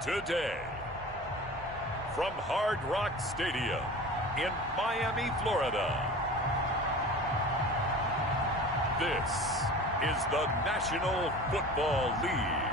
Today, from Hard Rock Stadium in Miami, Florida, this is the National Football League.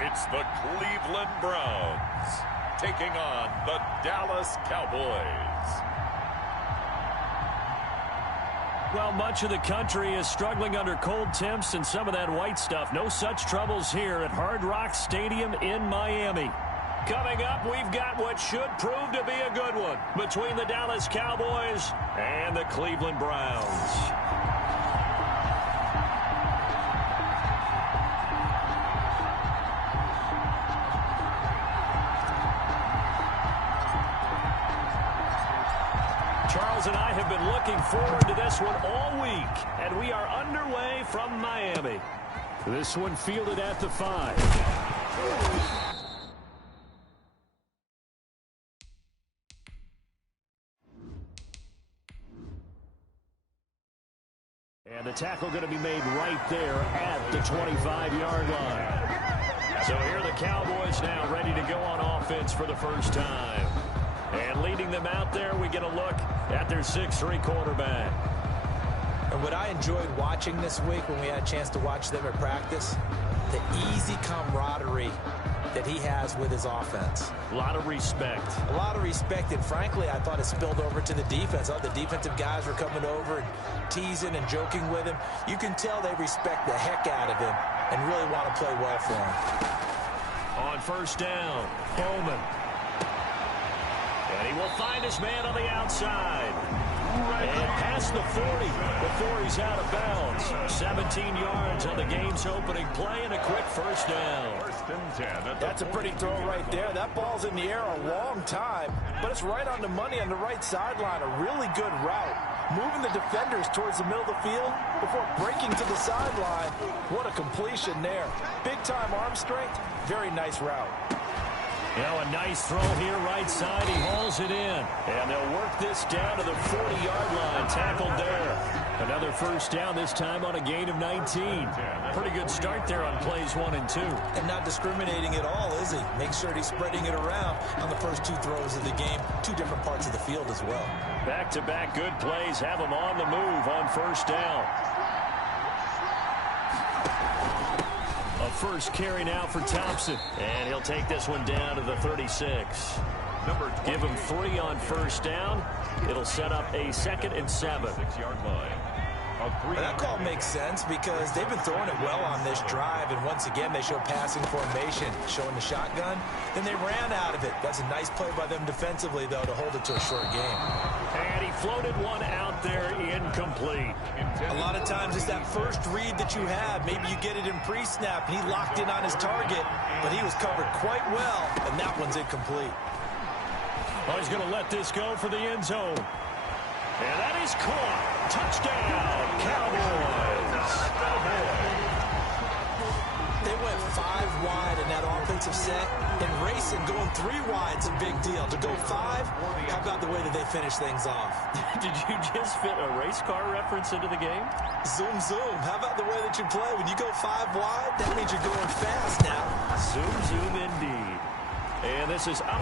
It's the Cleveland Browns taking on the Dallas Cowboys. Well, much of the country is struggling under cold temps and some of that white stuff. No such troubles here at Hard Rock Stadium in Miami. Coming up, we've got what should prove to be a good one between the Dallas Cowboys and the Cleveland Browns. Charles and I have been looking forward to this one all week, and we are underway from Miami. This one fielded at the 5. And the tackle going to be made right there at the 25-yard line. So here are the Cowboys now ready to go on offense for the first time. And leading them out there, we get a look at their 6'3" quarterback. And what I enjoyed watching this week when we had a chance to watch them at practice, the easy camaraderie that he has with his offense. A lot of respect. A lot of respect, and frankly, I thought it spilled over to the defense. The defensive guys were coming over and teasing and joking with him. You can tell they respect the heck out of him and really want to play well for him. On first down, Bowman. And he will find his man on the outside. And past the 40 before he's out of bounds. 17 yards on the game's opening play and a quick first down. That's a pretty throw right there. That ball's in the air a long time, but it's right on the money on the right sideline. A really good route. Moving the defenders towards the middle of the field before breaking to the sideline. What a completion there. Big-time arm strength. Very nice route. You know, a nice throw here right side. He hauls it in. And they'll work this down to the 40-yard line. Tackled there. Another first down, this time on a gain of 19. Pretty good start there on plays 1 and 2. And not discriminating at all, is he? Make sure he's spreading it around on the first 2 throws of the game. 2 different parts of the field as well. Back-to-back good plays have him on the move on first down. A first carry now for Thompson. And he'll take this one down to the 36. Give him 3 on first down. It'll set up a 2nd and 7. 6-yard line. That call makes sense because they've been throwing it well on this drive, and once again they show passing formation, showing the shotgun. Then they ran out of it. That's a nice play by them defensively, though, to hold it to a short game. And he floated one out there incomplete. A lot of times it's that first read that you have. Maybe you get it in pre-snap, and he locked in on his target, but he was covered quite well, and that one's incomplete. Well, he's going to let this go for the end zone. And that is caught. Touchdown, Cowboys. They went 5 wide in that offensive set, and racing going 3 wide is a big deal. To go 5, how about the way that they finish things off? Did you just fit a race car reference into the game? Zoom, zoom. How about the way that you play? When you go 5 wide, that means you're going fast now. Zoom, zoom indeed. And this is up.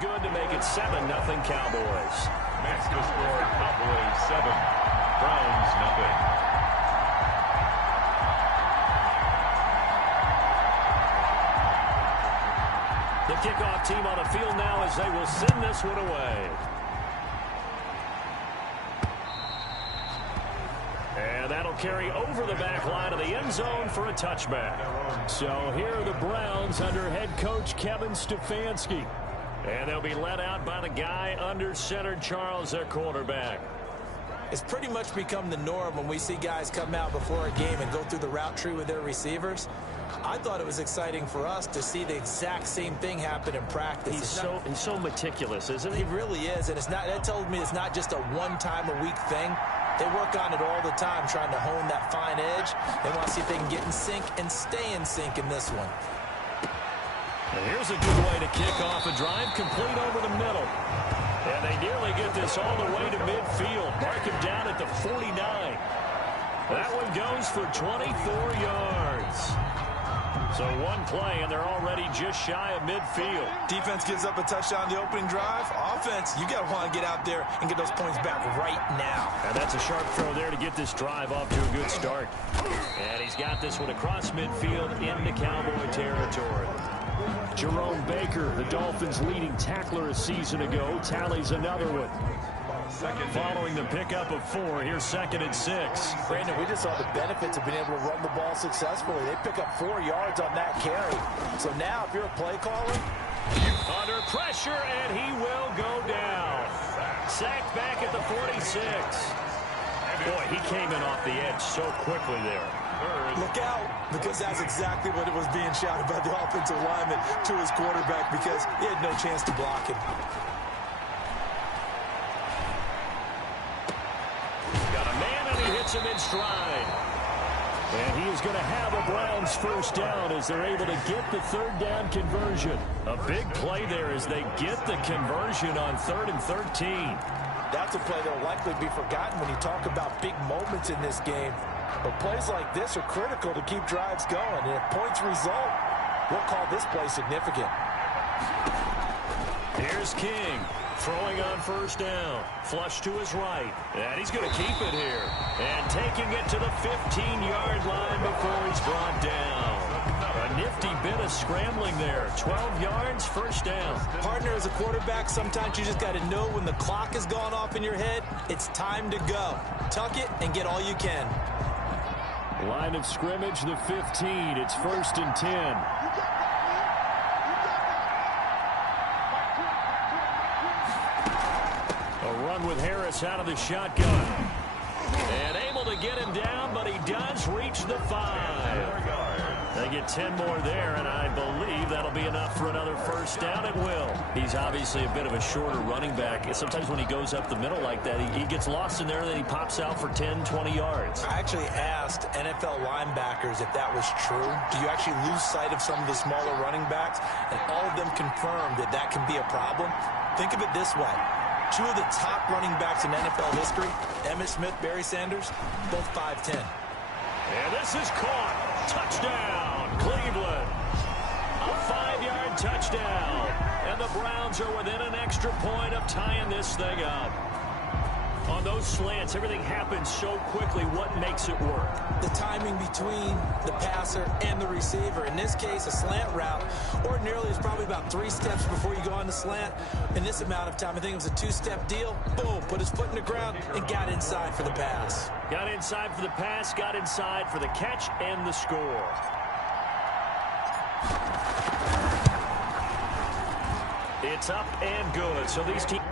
Good to make it 7-0 Cowboys. Next to score, Cowboys 7, Browns 0. The kickoff team on the field now as they will send this one away. And that'll carry over the back line of the end zone for a touchback. So here are the Browns under head coach Kevin Stefanski. And they'll be led out by the guy under center, Charles, their quarterback. It's pretty much become the norm when we see guys come out before a game and go through the route tree with their receivers. I thought it was exciting for us to see the exact same thing happen in practice. He's so meticulous, isn't he? He really is, and that tells me it's not just a one-time-a-week thing. They work on it all the time, trying to hone that fine edge. They want to see if they can get in sync and stay in sync in this one. And here's a good way to kick off a drive, complete over the middle. And they nearly get this all the way to midfield. Mark him down at the 49. That one goes for 24 yards. So one play, and they're already just shy of midfield. Defense gives up a touchdown the opening drive. Offense, you got to want to get out there and get those points back right now. And that's a sharp throw there to get this drive off to a good start. And he's got this one across midfield into Cowboy territory. Jerome Baker, the Dolphins' leading tackler a season ago, tallies another one. Following the pickup of 4, here's 2nd and 6. Brandon, we just saw the benefits of being able to run the ball successfully. They pick up 4 yards on that carry. So now, if you're a play caller, under pressure, and he will go down. Sacked back at the 46. Boy, he came in off the edge so quickly there. Look out, because that's exactly what it was being shouted by the offensive lineman to his quarterback, because he had no chance to block him. Got a man, and he hits him in stride. And he is going to have a Browns first down as they're able to get the 3rd down conversion. A big play there as they get the conversion on 3rd and 13. That's a play that will likely be forgotten when you talk about big moments in this game. But plays like this are critical to keep drives going. And if points result, we'll call this play significant. Here's King throwing on first down. Flush to his right. And he's going to keep it here. And taking it to the 15-yard line before he's brought down. A nifty bit of scrambling there. 12 yards, first down. Partner, as a quarterback, sometimes you just got to know when the clock has gone off in your head, it's time to go. Tuck it and get all you can. Line of scrimmage, the 15. It's 1st and 10. A run with Harris out of the shotgun. And able to get him down, but he does reach the 5. They get 10 more there, and I believe that'll be enough for another first down. It will. He's obviously a bit of a shorter running back. Sometimes when he goes up the middle like that, he gets lost in there, and then he pops out for 10, 20 yards. I actually asked NFL linebackers if that was true. Do you actually lose sight of some of the smaller running backs? And all of them confirmed that that can be a problem. Think of it this way. 2 of the top running backs in NFL history, Emmitt Smith, Barry Sanders, both 5'10". And this is caught. Touchdown, Cleveland. A 5-yard touchdown. And the Browns are within an extra point of tying this thing up. On those slants, everything happens so quickly. What makes it work? The timing between the passer and the receiver. In this case, a slant route ordinarily is probably about 3 steps before you go on the slant. In this amount of time, I think it was a 2-step deal. Boom, put his foot in the ground and got inside for the pass. Got inside for the pass, got inside for the catch and the score. It's up and good. So these teams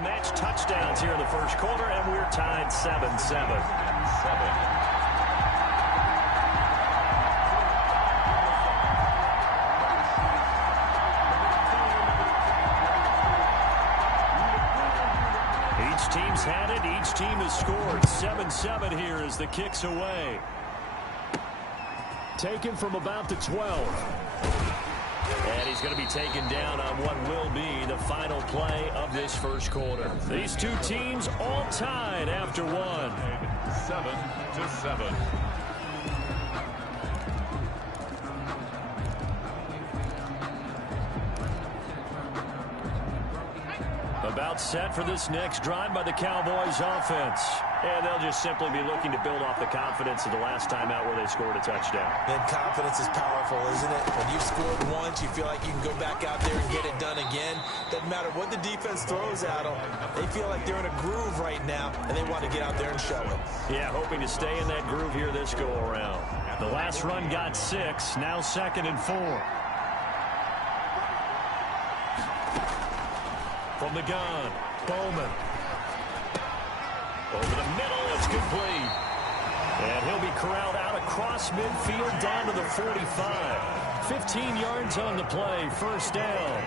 match touchdowns here in the first quarter, and we're tied 7-7. Each team's had it. Each team has scored. 7-7 here as the kick's away. Taken from about the 12. And he's going to be taken down on what will be the final play of this first quarter. These two teams all tied after 1. 7-7. About set for this next drive by the Cowboys offense. And they'll just simply be looking to build off the confidence of the last time out where they scored a touchdown. And confidence is powerful, isn't it? When you've scored once, you feel like you can go back out there and get it done again. Doesn't matter what the defense throws at them. They feel like they're in a groove right now, and they want to get out there and show it. Yeah, hoping to stay in that groove here this go-around. The last run got 6, now 2nd and 4. From the gun, Bowman. Over the middle, it's complete. And he'll be corralled out across midfield down to the 45. 15 yards on the play, first down.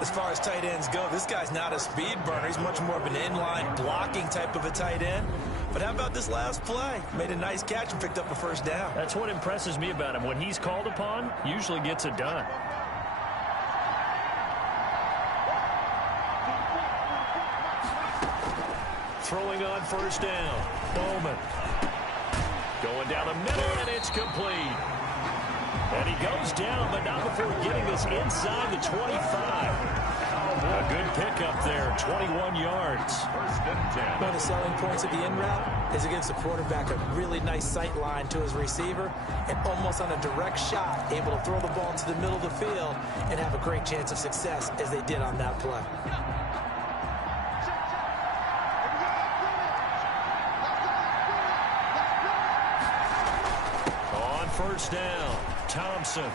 As far as tight ends go, this guy's not a speed burner. He's much more of an inline blocking type of a tight end. But how about this last play? Made a nice catch and picked up a first down. That's what impresses me about him. When he's called upon, usually gets it done. Throwing on first down, Bowman. Going down the middle, and it's complete. And he goes down, but not before getting this inside the 25. A good pickup there, 21 yards. One of the selling points of the in route is it gives the quarterback a really nice sight line to his receiver and almost on a direct shot, able to throw the ball into the middle of the field and have a great chance of success as they did on that play. On first down, Thompson.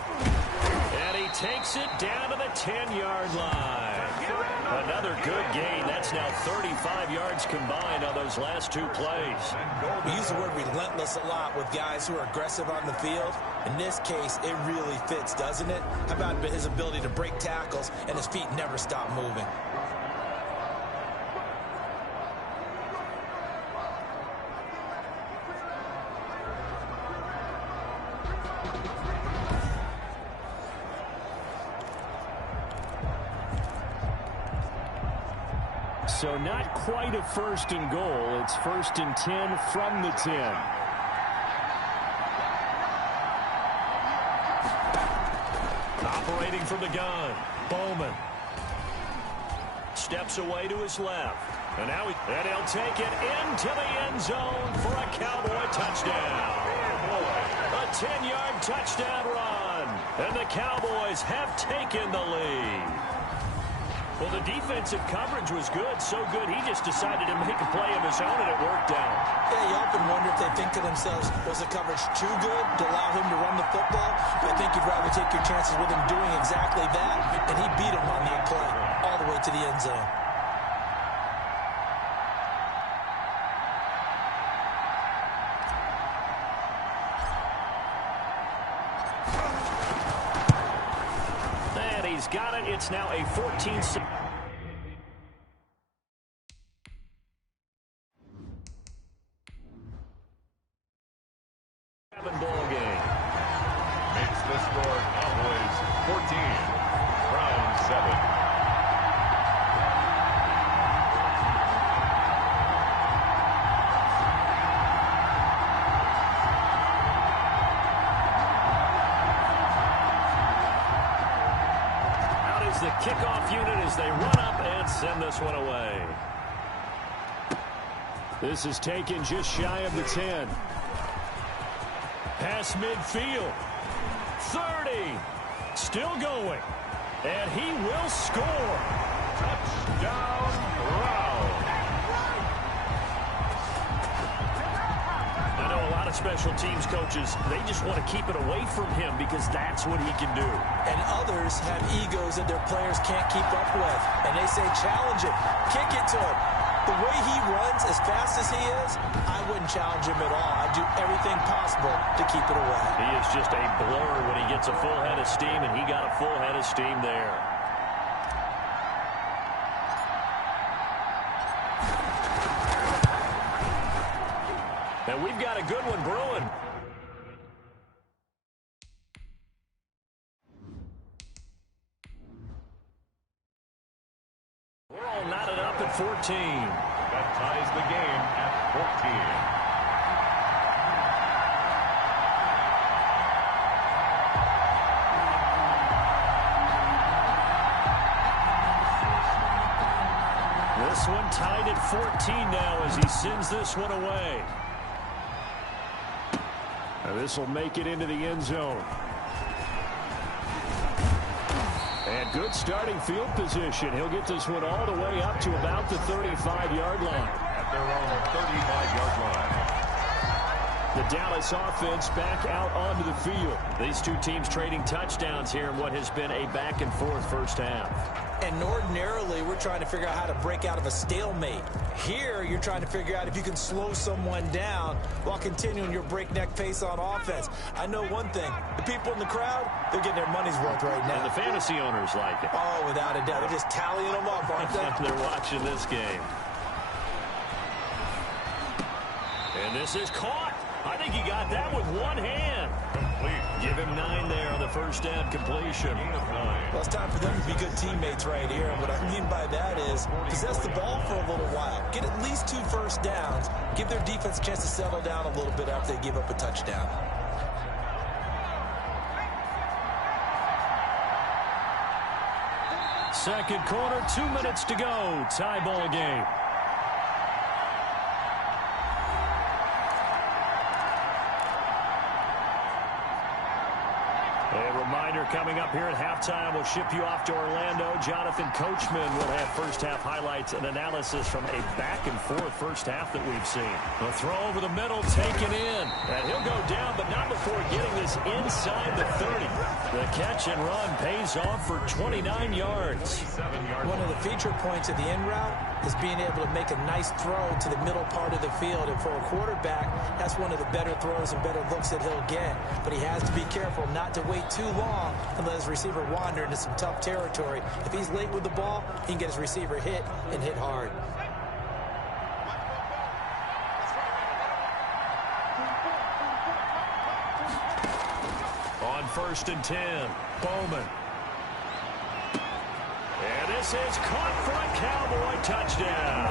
And he takes it down to the 10-yard line. Another good gain. That's now 35 yards combined on those last two plays. We use the word relentless a lot with guys who are aggressive on the field. In this case, it really fits, doesn't it? How about his ability to break tackles and his feet never stop moving? So not quite a first and goal. It's first and 10 from the 10. Operating from the gun, Bowman. Steps away to his left. And now he'll take it into the end zone for a Cowboy touchdown. A 10-yard touchdown run. And the Cowboys have taken the lead. Well, the defensive coverage was good, so good he just decided to make a play of his own, and it worked out. Yeah, you often wonder if they think to themselves, was the coverage too good to allow him to run the football? But I think you'd rather take your chances with him doing exactly that, and he beat him on that play all the way to the end zone. He's got it. It's now a 14-7 ball game. Makes the score Cowboys 14, Browns 7. The kickoff unit as they run up and send this one away. This is taken just shy of the 10. Pass midfield. 30. Still going. And he will score. Touchdown, Browns. I know a lot of special teams coaches, they just want to keep it away from him because that's what he can do. And others have egos that their players can't keep up with. And they say, challenge it. Kick it to him. The way he runs as fast as he is, I wouldn't challenge him at all. I'd do everything possible to keep it away. He is just a blur when he gets a full head of steam, and he got a full head of steam there. And we've got a good one brewing. We're all knotted up at 14. That ties the game at 14. This one tied at 14 now as he sends this one away. This will make it into the end zone. And good starting field position. He'll get this one all the way up to about the 35-yard line. At their own 35-yard line. The Dallas offense back out onto the field. These two teams trading touchdowns here in what has been a back-and-forth first half. And ordinarily, we're trying to figure out how to break out of a stalemate. Here, you're trying to figure out if you can slow someone down while continuing your breakneck pace on offense. I know one thing. The people in the crowd, they're getting their money's worth right now. And the fantasy owners like it. Oh, without a doubt. They're just tallying them up, aren't they? They're watching this game. And this is caught. I think he got that with one hand. Give him 9 there on the first down completion. Well, it's time for them to be good teammates right here. And what I mean by that is possess the ball for a little while. Get at least 2 first downs. Give their defense a chance to settle down a little bit after they give up a touchdown. Second quarter, 2 minutes to go. Tie ball game. A reminder coming up here at halftime. We'll ship you off to Orlando. Jonathan Coachman will have first-half highlights and analysis from a back-and-forth first half that we've seen. A throw over the middle, taken in. And he'll go down, but not before getting this inside the 30. The catch and run pays off for 29 yards. One of the feature points of the in route is being able to make a nice throw to the middle part of the field. And for a quarterback, that's one of the better throws and better looks that he'll get. But he has to be careful not to wait too long and let his receiver wander into some tough territory. If he's late with the ball, he can get his receiver hit and hit hard. On 1st and 10, Bowman. And this is caught for a Cowboy touchdown.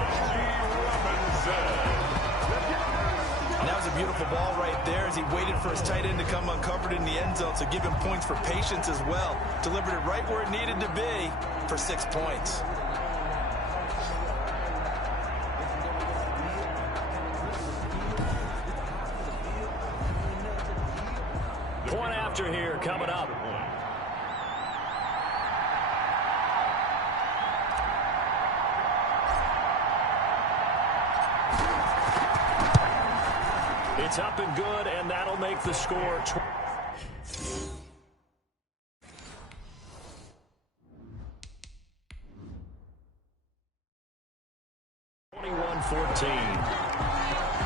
And that was a beautiful ball right there as he waited for his tight end to come uncovered in the end zone. So give him points for patience as well. Delivered it right where it needed to be for 6 points. Point after here coming up. It's up and good, and that'll make the score 21-14.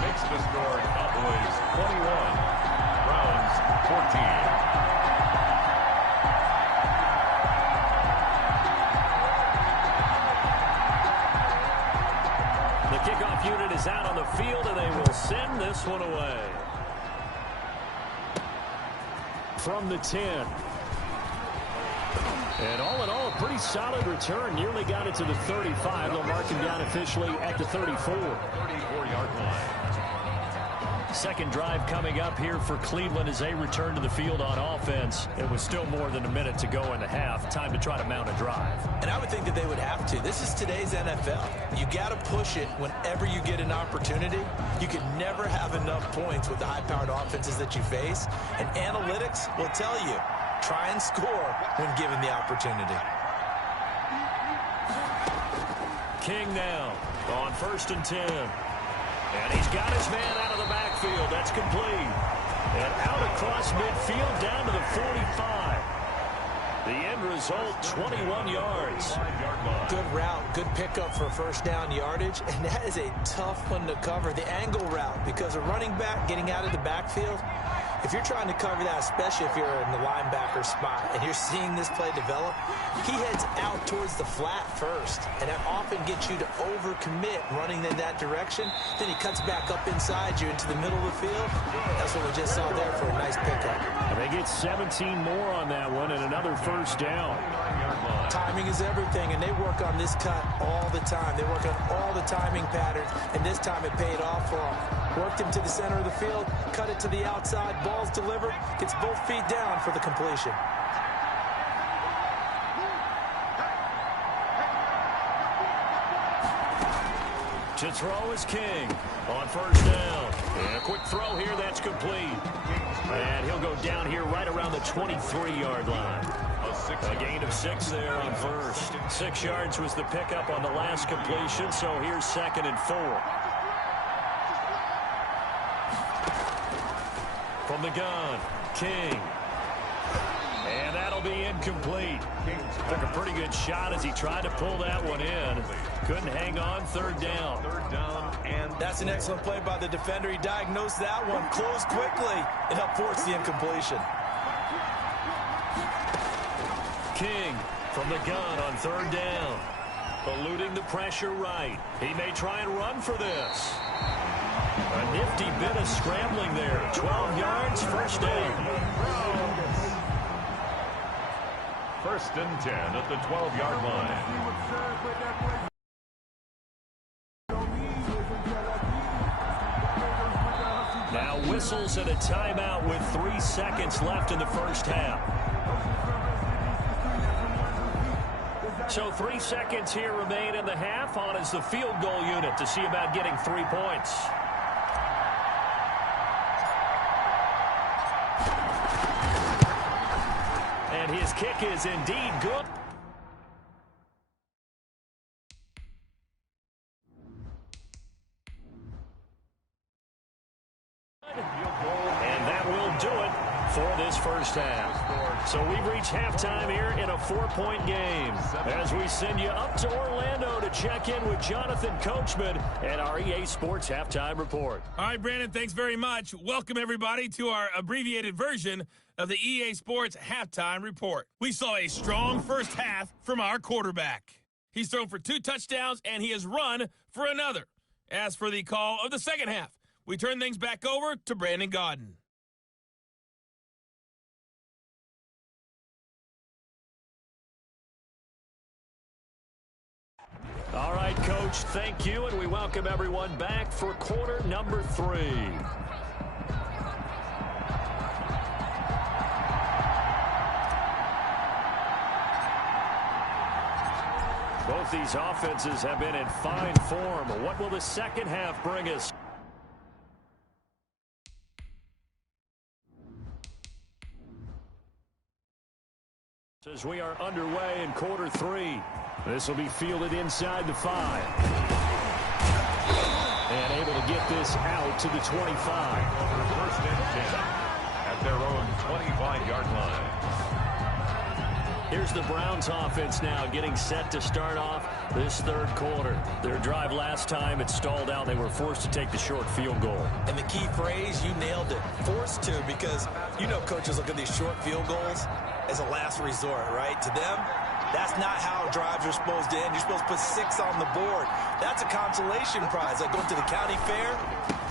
Makes the score Cowboys 21, Browns 14. The kickoff unit is out on the field, and they will send this one away. From the 10. And all in all, a pretty solid return. Nearly got it to the 35. They'll mark him down officially at the 34. 34-yard line. Second drive coming up here for Cleveland as they return to the field on offense. It was still more than a minute to go in the half. Time to try to mount a drive. And I would think that they would have to. This is today's NFL. You got to push it whenever you get an opportunity. You can never have enough points with the high-powered offenses that you face. And analytics will tell you, try and score when given the opportunity. King now on 1st and 10. And he's got his man out of the backfield. That's complete. And out across midfield down to the 45. The end result, 21 yards. Good route, good pickup for first down yardage. And that is a tough one to cover. The angle route, because a running back getting out of the backfield, if you're trying to cover that, especially if you're in the linebacker spot and you're seeing this play develop, he heads out towards the flat first, and that often gets you to overcommit running in that direction. Then he cuts back up inside you into the middle of the field. That's what we just saw there for a nice pickup. And they get 17 more on that one and another first down. Timing is everything, and they work on this cut all the time. They work on all the timing patterns, and this time it paid off for them. Worked him to the center of the field, cut it to the outside, ball's delivered, gets both feet down for the completion. To throw is King on first down. And a quick throw here, that's complete. And he'll go down here right around the 23-yard line. A gain of 6 there on first. 6 yards was the pickup on the last completion, so here's 2nd and 4. From the gun, King. And that'll be incomplete. Took a pretty good shot as he tried to pull that one in. Couldn't hang on. Third down. And that's an excellent play by the defender. He diagnosed that one, closed quickly, and helped force the incompletion. King from the gun on third down. Eluding the pressure right. He may try and run for this. A nifty bit of scrambling there. 12 yards, first down. First and 10 at the 12-yard line. Now whistles and a timeout with 3 seconds left in the first half. So 3 seconds here remain in the half. On is the field goal unit to see about getting 3 points. And his kick is indeed good. And that will do it for this first half. So we've reached halftime here in a 4-point game as we send you up to Orlando to check in with Jonathan Coachman and our EA Sports Halftime Report. All right, Brandon, thanks very much. Welcome, everybody, to our abbreviated version of the EA Sports Halftime Report. We saw a strong first half from our quarterback. He's thrown for 2 touchdowns, and he has run for another. As for the call of the second half, we turn things back over to Brandon Gaudin. All right, Coach, thank you, and we welcome everyone back for quarter number 3. Both these offenses have been in fine form. What will the second half bring us? As we are underway in quarter 3. This will be fielded inside the 5. And able to get this out to the 25. First and 10 at their own 25-yard line. Here's the Browns offense now getting set to start off this third quarter. Their drive last time, it stalled out. They were forced to take the short field goal. And the key phrase, you nailed it, forced to, because you know coaches look at these short field goals as a last resort, right? To them, that's not how drives are supposed to end. You're supposed to put 6 on the board. That's a consolation prize. Like going to the county fair,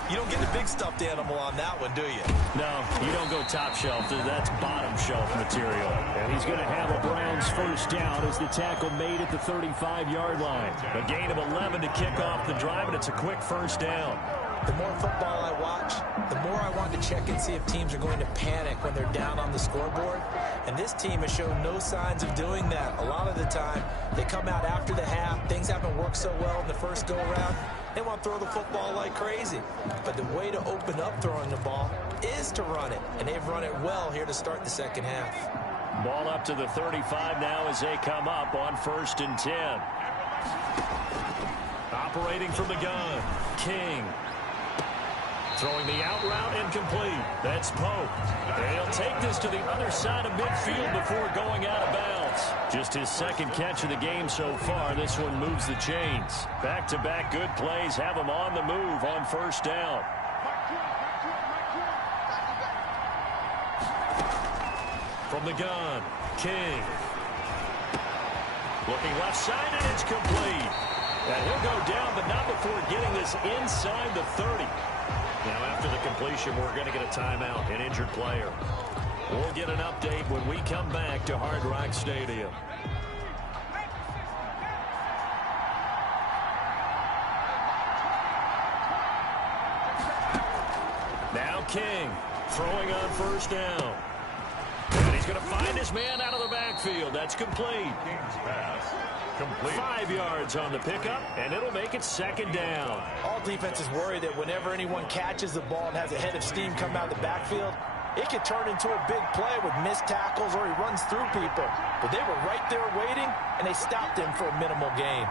you don't get the big stuffed animal on that one, do you? No, you don't go top shelf. That's bottom shelf material. And he's going to have a Browns first down as the tackle made at the 35-yard line. A gain of 11 to kick off the drive, and it's a quick first down. The more football I watch, the more I want to check and see if teams are going to panic when they're down on the scoreboard. And this team has shown no signs of doing that. A lot of the time, they come out after the half. Things haven't worked so well in the first go-around. They want to throw the football like crazy. But the way to open up throwing the ball is to run it. And they've run it well here to start the second half. Ball up to the 35 now as they come up on 1st and 10. Operating from the gun, King. Throwing the out route incomplete. That's Pope. And he'll take this to the other side of midfield before going out of bounds. Just his second catch of the game so far. This one moves the chains. Back-to-back good plays have him on the move on first down. From the gun, King. Looking left side, and it's complete. And he'll go down, but not before getting this inside the 30. Now, after the completion, we're going to get a timeout, an injured player. We'll get an update when we come back to Hard Rock Stadium. Now King throwing on first down. And he's going to find his man out of the backfield. That's complete. King's pass. Complete. 5 yards on the pickup, and it'll make it second down. All defenses worry that whenever anyone catches the ball and has a head of steam come out of the backfield, it could turn into a big play with missed tackles or he runs through people. But they were right there waiting, and they stopped him for a minimal gain.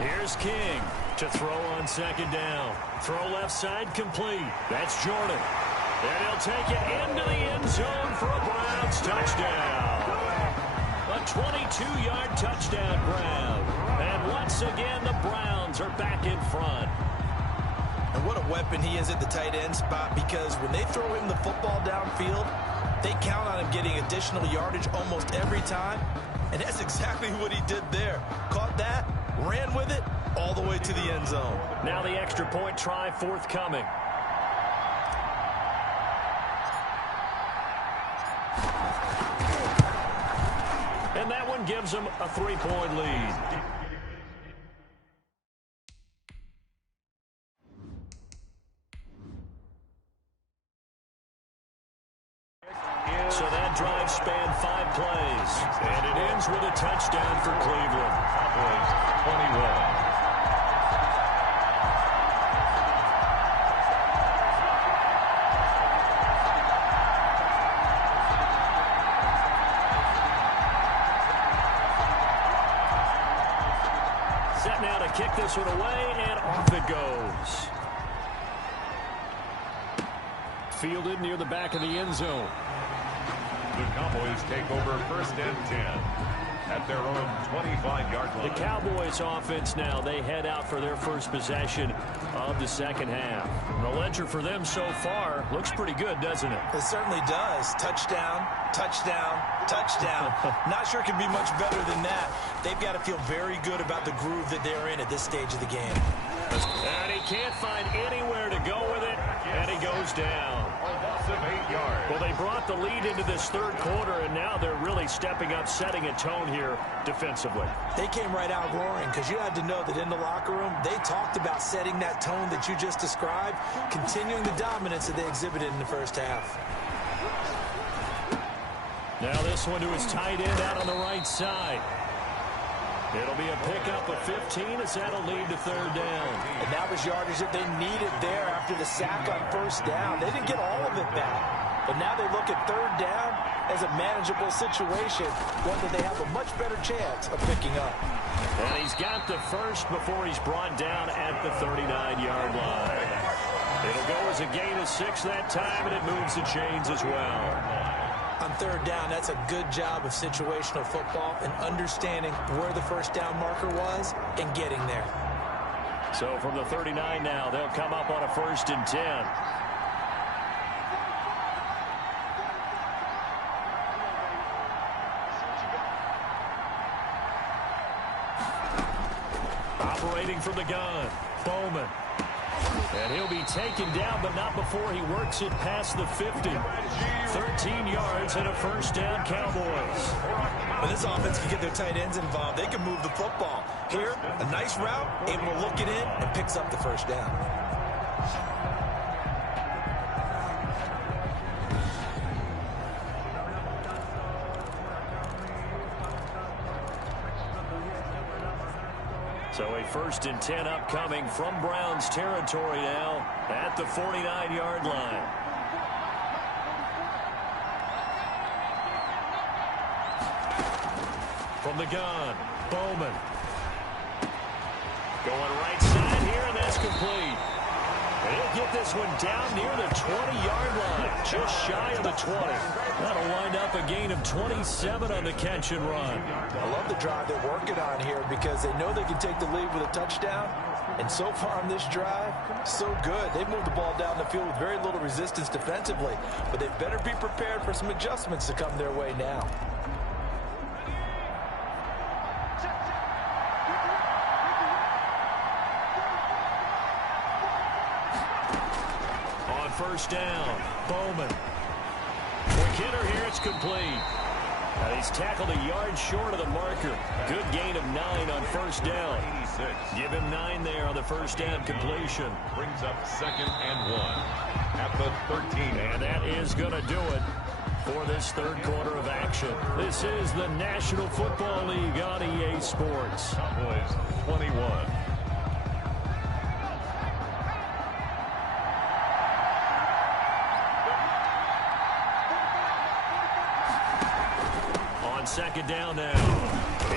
Here's King To throw on second down. Throw left side complete. That's Jordan. And he'll take it into the end zone for a Browns touchdown. A 22-yard touchdown grab. And once again, the Browns are back in front. And what a weapon he is at the tight end spot, because when they throw him the football downfield, they count on him getting additional yardage almost every time. And that's exactly what he did there. Caught that, ran with it, all the way to the end zone. Now the extra point try forthcoming. And that one gives them a 3-point lead. So that drive spanned 5 plays. And it ends with a touchdown for Cleveland. Cowboys 21. Set now to kick this one away, and off it goes. Fielded near the back of the end zone. The Cowboys take over first and 10 at their own 25-yard line. The Cowboys offense now, they head out for their first possession of the second half. And the ledger for them so far looks pretty good, doesn't it? It certainly does. Touchdown, touchdown, touchdown. Not sure it can be much better than that. They've got to feel very good about the groove that they're in at this stage of the game. And he can't find anywhere to go with it, and he goes down. A loss of 8 yards. Well, they brought the lead into this third quarter, and now they're really stepping up, setting a tone here defensively. They came right out roaring, because you had to know that in the locker room, they talked about setting that tone that you just described, continuing the dominance that they exhibited in the first half. Now this one to his tight end out on the right side. It'll be a pickup of 15 as that'll lead to third down. And that was yardage that they needed there after the sack on first down. They didn't get all of it back, but now they look at third down as a manageable situation, one that they have a much better chance of picking up. And he's got the first before he's brought down at the 39-yard line. It'll go as a gain of 6 that time, and it moves the chains as well. On third down, that's a good job of situational football and understanding where the first down marker was and getting there. So from the 39 now, they'll come up on a 1st and 10. Operating from the gun, Bowman. And he'll be taken down, but not before he works it past the 50. 13 yards and a first down, Cowboys. When this offense can get their tight ends involved, they can move the football. Here, a nice route, able to look it in, and picks up the first down. So a 1st and 10 upcoming from Browns territory now at the 49-yard line. From the gun, Bowman. Going right side here, and that's complete. And he'll get this one down near the 20-yard line, just shy of the 20. That'll wind up a gain of 27 on the catch and run. I love the drive they're working on here because they know they can take the lead with a touchdown. And so far on this drive, so good. They've moved the ball down the field with very little resistance defensively. But they better be prepared for some adjustments to come their way now. On first down, Bowman. Quick hitter here, it's complete. And he's tackled a yard short of the marker. Good gain of 9 on first down. 86. Give him 9 there on the first down completion. Brings up 2nd and 1 at the 13. And that is going to do it for this third quarter of action. This is the National Football League on EA Sports. Cowboys 21. On second down now.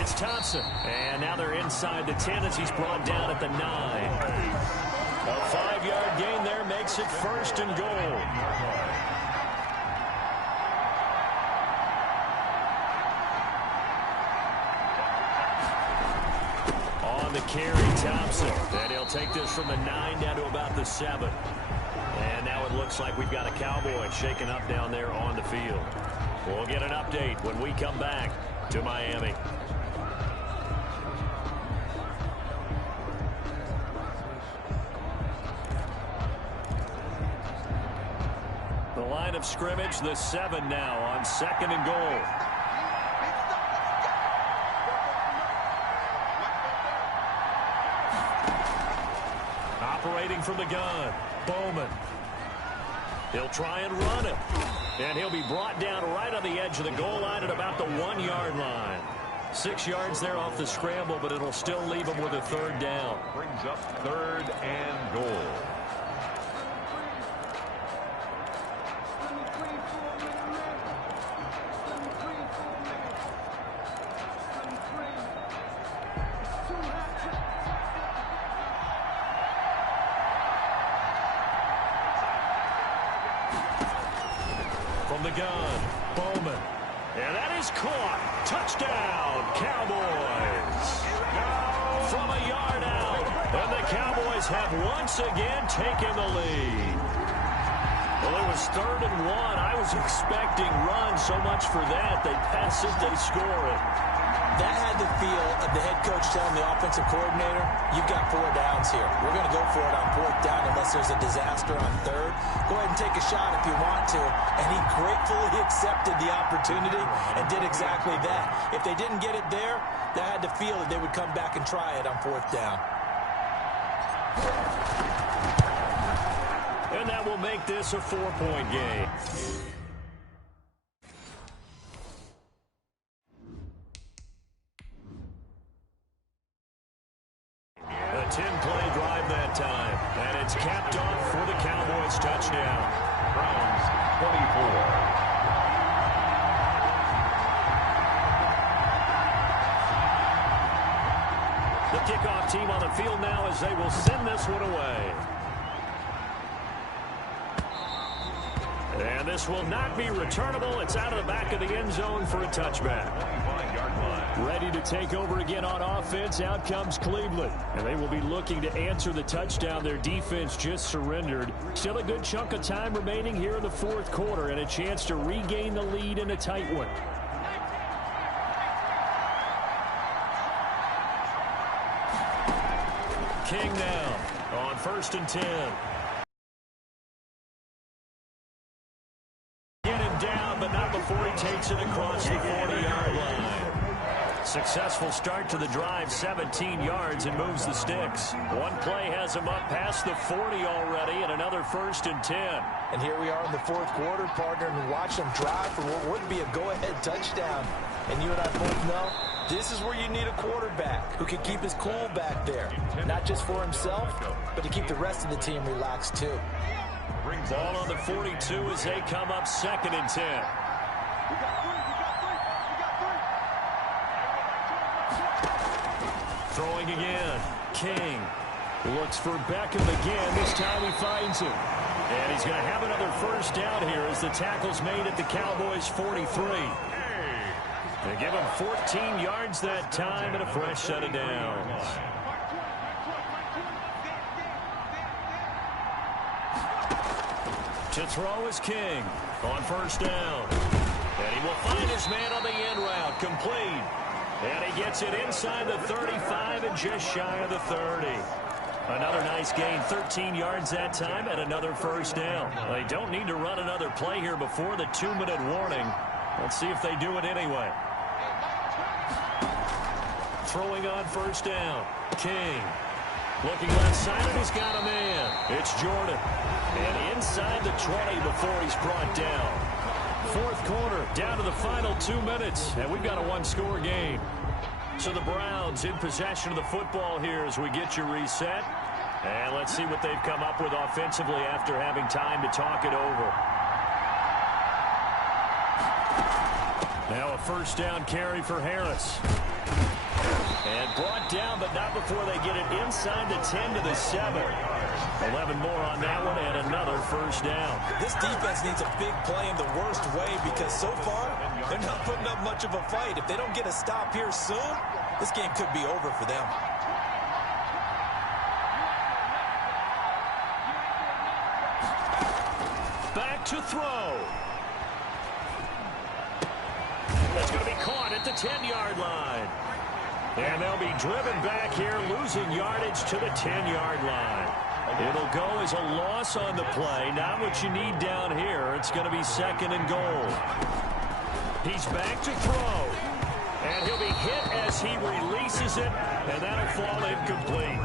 It's Thompson. And now they're inside the 10 as he's brought down at the 9. A 5-yard gain there makes it 1st and goal. On the carry, Thompson. And he'll take this from the 9 down to about the 7. And now it looks like we've got a Cowboy shaken up down there on the field. We'll get an update when we come back to Miami. The line of scrimmage, the 7 now on 2nd and goal. Operating from the gun, Bowman. He'll try and run it. And he'll be brought down right on the edge of the goal line at about the 1-yard line. 6 yards there off the scramble, but it'll still leave him with a 3rd down. Brings up 3rd and goal. From the gun, Bowman. And that is caught. Touchdown, Cowboys. From a yard out. And the Cowboys have once again taken the lead. Well, it was 3rd and 1. I was expecting run so much for that. They pass it, they score it. That had the feel of the head coach telling the offensive coordinator, you've got 4 downs here. We're going to go for it on 4th down unless there's a disaster on 3rd. Go ahead and take a shot if you want to. And he gratefully accepted the opportunity and did exactly that. If they didn't get it there, that had the feel that they would come back and try it on 4th down. And that will make this a 4-point game. A 10-play drive that time. And it's capped off for the Cowboys touchdown. Browns 24. The kickoff team on the field now as they will send this one away. And this will not be returnable. It's out of the back of the end zone for a touchback. 25-yard line. Ready to take over again on offense. Out comes Cleveland. And they will be looking to answer the touchdown their defense just surrendered. Still a good chunk of time remaining here in the 4th quarter and a chance to regain the lead in a tight one. King now on 1st and 10. Get him down, but not before he takes it across the 40-yard line. Successful start to the drive, 17 yards, and moves the sticks. One play has him up past the 40 already, and another 1st and 10. And here we are in the 4th quarter, partner, and watch them drive for what would be a go-ahead touchdown. And you and I both know this is where you need a quarterback who can keep his cool back there. Not just for himself, but to keep the rest of the team relaxed too. Ball on the 42 as they come up 2nd and 10. Throwing again. King looks for Beckham again. This time he finds him. And he's going to have another 1st down here as the tackle's made at the Cowboys' 43. They give him 14 yards that time and a fresh set of downs. To throw is King on 1st down. And he will find his man on the end route, complete. And he gets it inside the 35 and just shy of the 30. Another nice gain, 13 yards that time and another 1st down. They don't need to run another play here before the 2-minute warning. Let's see if they do it anyway. Throwing on 1st down. King. Looking left side, and he's got a man. It's Jordan. And inside the 20 before he's brought down. 4th quarter, down to the final 2 minutes, and we've got a 1-score game. So the Browns in possession of the football here as we get you reset. And let's see what they've come up with offensively after having time to talk it over. Now a 1st down carry for Harris. brought down, but not before they get it inside the 10 to the 7. 11 more on that one and another first down. This defense needs a big play in the worst way because so far they're not putting up much of a fight. If they don't get a stop here soon, this game could be over for them. Back to throw. That's going to be caught at the 10-yard line. And they'll be driven back here, losing yardage to the 10-yard line. It'll go as a loss on the play. Not what you need down here. It's going to be second and goal. He's back to throw. And he'll be hit as he releases it, and that'll fall incomplete.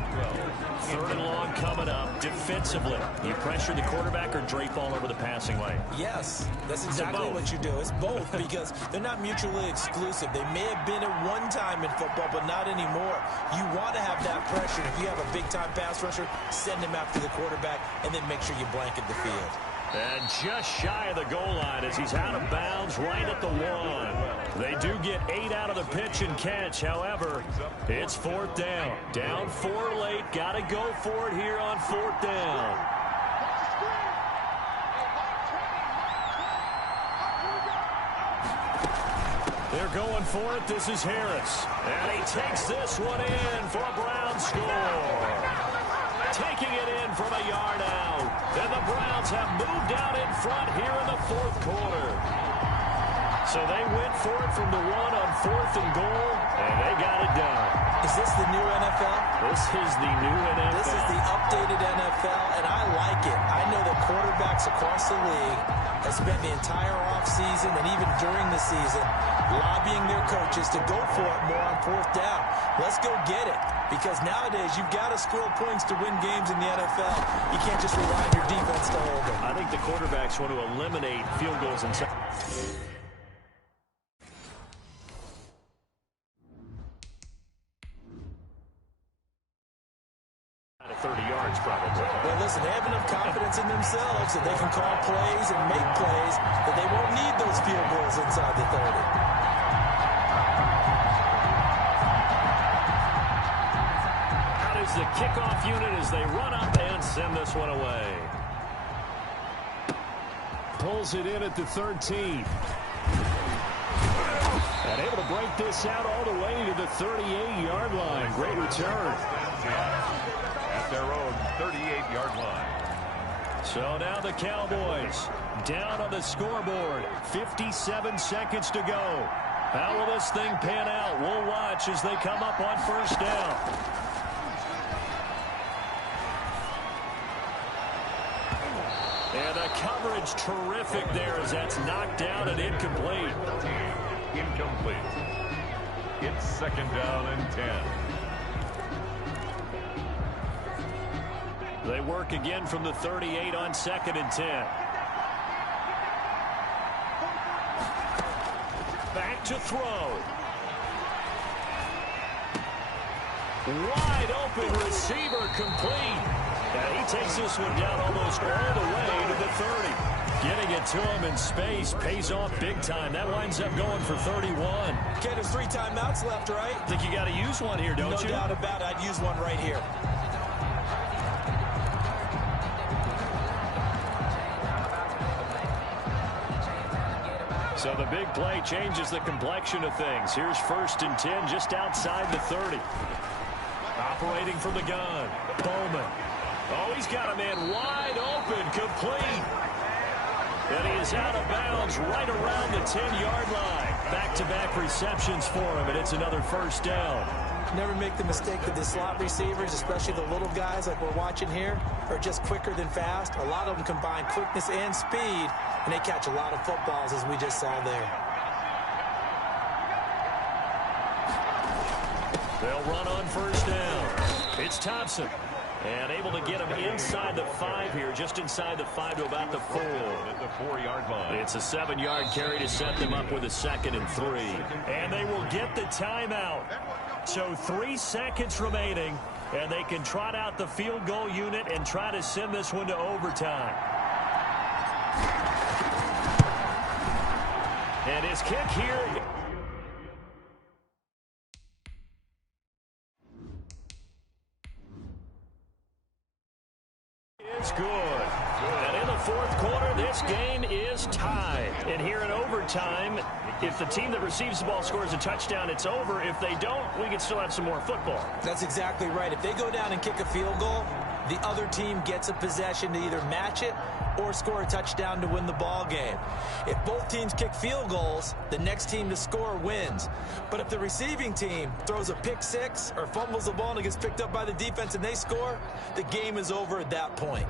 Third and long coming up defensively. You pressure the quarterback or drape all over the passing lane? Yes, that's exactly what you do. It's both because they're not mutually exclusive. They may have been at one time in football, but not anymore. You want to have that pressure. If you have a big-time pass rusher, send him after the quarterback, and then make sure you blanket the field. And just shy of the goal line as he's out of bounds right at the 1. They do get 8 out of the pitch and catch. However, it's fourth down. Down 4 late. Got to go for it here on fourth down. They're going for it. This is Harris. And he takes this one in for a Brown score. Taking it in from a yard out. And the Browns have moved out in front here in the fourth quarter. So they went for it from the 1 on fourth and goal, and they got it done. Is this the new NFL? This is the new NFL. This is the updated NFL, and I like it. I know that quarterbacks across the league have spent the entire offseason and even during the season lobbying their coaches to go for it more on fourth down. Let's go get it. Because nowadays, you've got to score points to win games in the NFL. You can't just rely on your defense to hold them. I think the quarterbacks want to eliminate field goals and 30 yards probably. Well, listen, they have enough confidence in themselves that they can call plays and make plays that they won't need those field goals inside the 30. Out is the kickoff unit as they run up and send this one away. Pulls it in at the 13. And able to break this out all the way to the 38-yard line. Great return. At their own 38-yard line. So now the Cowboys down on the scoreboard. 57 seconds to go. How will this thing pan out? We'll watch as they come up on first down. And the coverage terrific there as that's knocked down and incomplete. Incomplete. It's second down and 10. They work again from the 38 on second and 10. Back to throw. Wide open receiver complete. And he takes this one down almost all the way to the 30. Getting it to him in space pays off big time. That winds up going for 31. Okay, there's 3 timeouts left, right? I think you got to use one here, don't you? No doubt about it. I'd use one right here. So the big play changes the complexion of things. Here's first and 10 just outside the 30. Operating from the gun. Bowman. Oh, he's got a man wide open, complete. And he is out of bounds right around the 10-yard line. Back-to-back receptions for him, and it's another first down. Never make the mistake that the slot receivers, especially the little guys like we're watching here, are just quicker than fast. A lot of them combine quickness and speed, and they catch a lot of footballs, as we just saw there. They'll run on first down. It's Thompson. And able to get him inside the 5 here, just inside the 5 to about the 4. At the 4-yard line. It's a 7-yard carry to set them up with a second and 3. And they will get the timeout. So 3 seconds remaining, and they can trot out the field goal unit and try to send this one to overtime. And his kick here is good. And in the fourth quarter, this game is tied. And here in overtime, if the team that receives the ball scores a touchdown, it's over. If they don't, we can still have some more football. That's exactly right. If they go down and kick a field goal, the other team gets a possession to either match it or score a touchdown to win the ball game. If both teams kick field goals, the next team to score wins. But if the receiving team throws a pick six or fumbles the ball and it gets picked up by the defense and they score, the game is over at that point.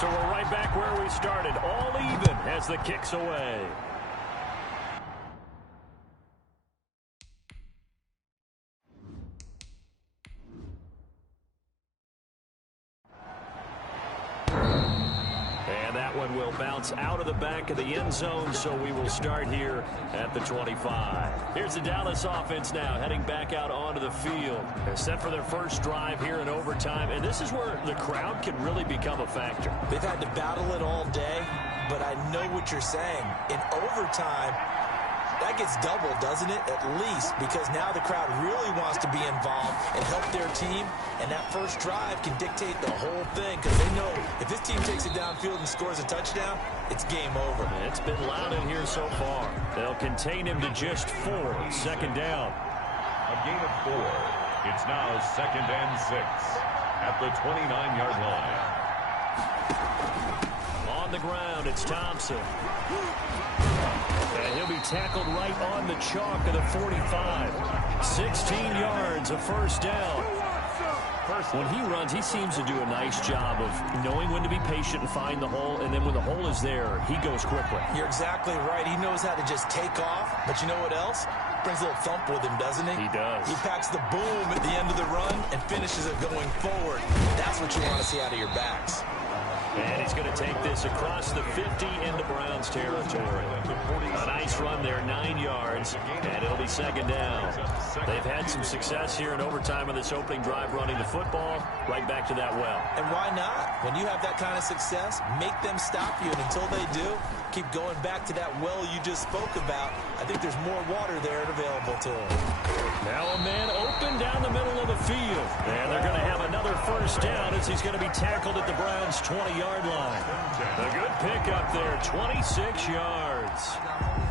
So we're right back where we started, all even as the kick's away. And that one will bounce out of the back of the end zone, so we will start here at the 25. Here's the Dallas offense now, heading back out onto the field. They're set for their first drive here in overtime, and this is where the crowd can really become a factor. They've had to battle it all day, but I know what you're saying. In overtime, that gets doubled, doesn't it? At least, because now the crowd really wants to be involved and help their team, and that first drive can dictate the whole thing because they know if this team takes it downfield and scores a touchdown, it's game over. It's been loud in here so far. They'll contain him to just 4. Second down. A gain of 4. It's now 2nd and 6 at the 29-yard line. On the ground, it's Thompson. And he'll be tackled right on the chalk of the 45. 16 yards, a first down. When he runs, he seems to do a nice job of knowing when to be patient and find the hole, and then when the hole is there, he goes quickly. You're exactly right. He knows how to just take off, but you know what else? Brings a little thump with him, doesn't he? He does. He packs the boom at the end of the run and finishes it going forward. That's what you want to see out of your backs. And he's going to take this across the 50 into Browns territory. A nice run there, 9 yards, and it'll be second down. They've had some success here in overtime on this opening drive running the football right back to that well. And why not? When you have that kind of success, make them stop you, and until they do, keep going back to that well you just spoke about. I think there's more water there available to them. Now a man open down the middle of the field. And they're going to have another first down as he's going to be tackled at the Browns' 20-yard line. A good pickup there, 26 yards.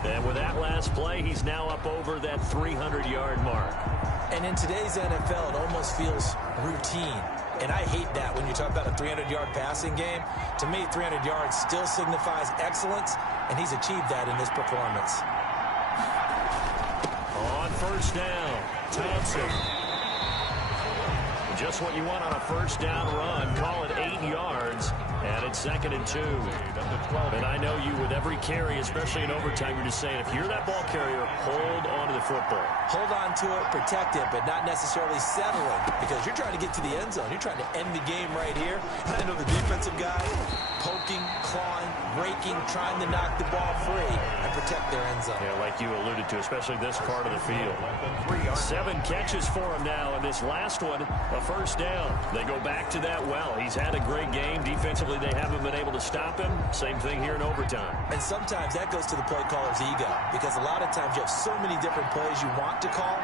And with that last play, he's now up over that 300-yard mark. And in today's NFL, it almost feels routine. And I hate that when you talk about a 300-yard passing game. To me, 300 yards still signifies excellence, and he's achieved that in this performance. On first down, Thompson. Just what you want on a first down run. Call it 8 yards, and it's 2nd and 2. And I know you, with every carry, especially in overtime, you're just saying, if you're that ball carrier, hold on to the football. Hold on to it, protect it, but not necessarily settling, because you're trying to get to the end zone. You're trying to end the game right here. And I know the defensive guy poking, clawing, raking, trying to knock the ball free and protect their end zone. Yeah, like you alluded to, especially this part of the field. 7 catches for him now, and this last one, a first down. They go back to that well. He's had a great game. Defensively, they haven't been able to stop him. Same thing here in overtime. And sometimes that goes to the play caller's ego, because a lot of times you have so many different plays you want to call,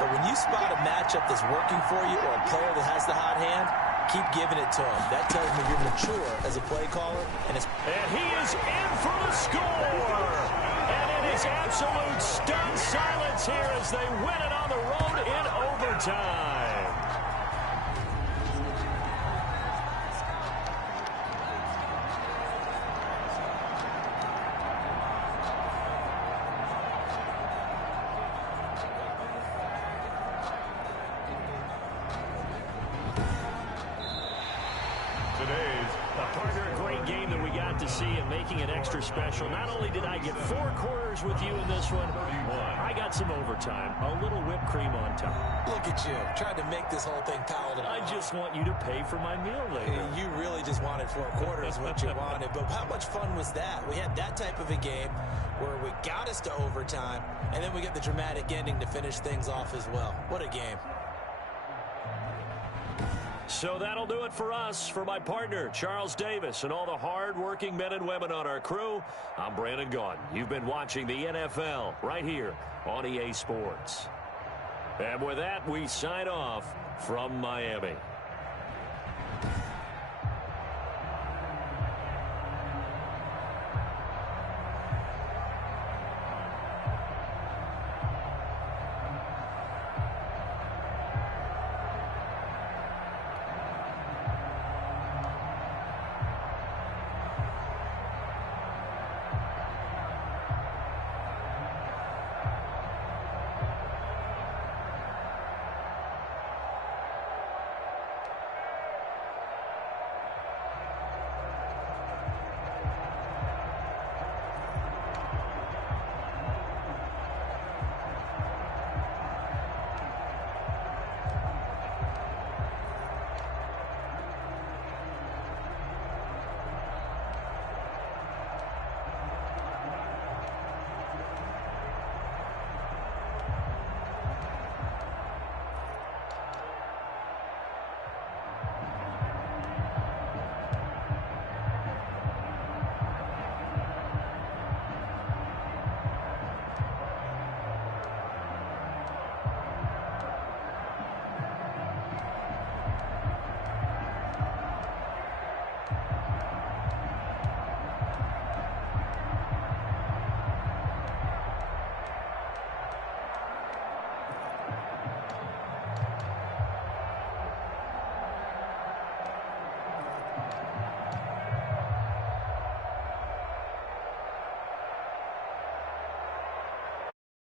but when you spot a matchup that's working for you or a player that has the hot hand, keep giving it to him. That tells me you're mature as a play caller. And he is in for the score. And it is absolute stunned silence here as they win it on the road in overtime. Making it extra special. Not only did I get 4 quarters with you in this one, I got some overtime. A little whipped cream on top. Look at you, trying to make this whole thing palatable. I just want you to pay for my meal later. You really just wanted 4 quarters what you wanted. But how much fun was that? We had that type of a game where we got us to overtime, and then we get the dramatic ending to finish things off as well. What a game. So that'll do it for us. For my partner, Charles Davis, and all the hard-working men and women on our crew, I'm Brandon Gaudin. You've been watching the NFL right here on EA Sports. And with that, we sign off from Miami.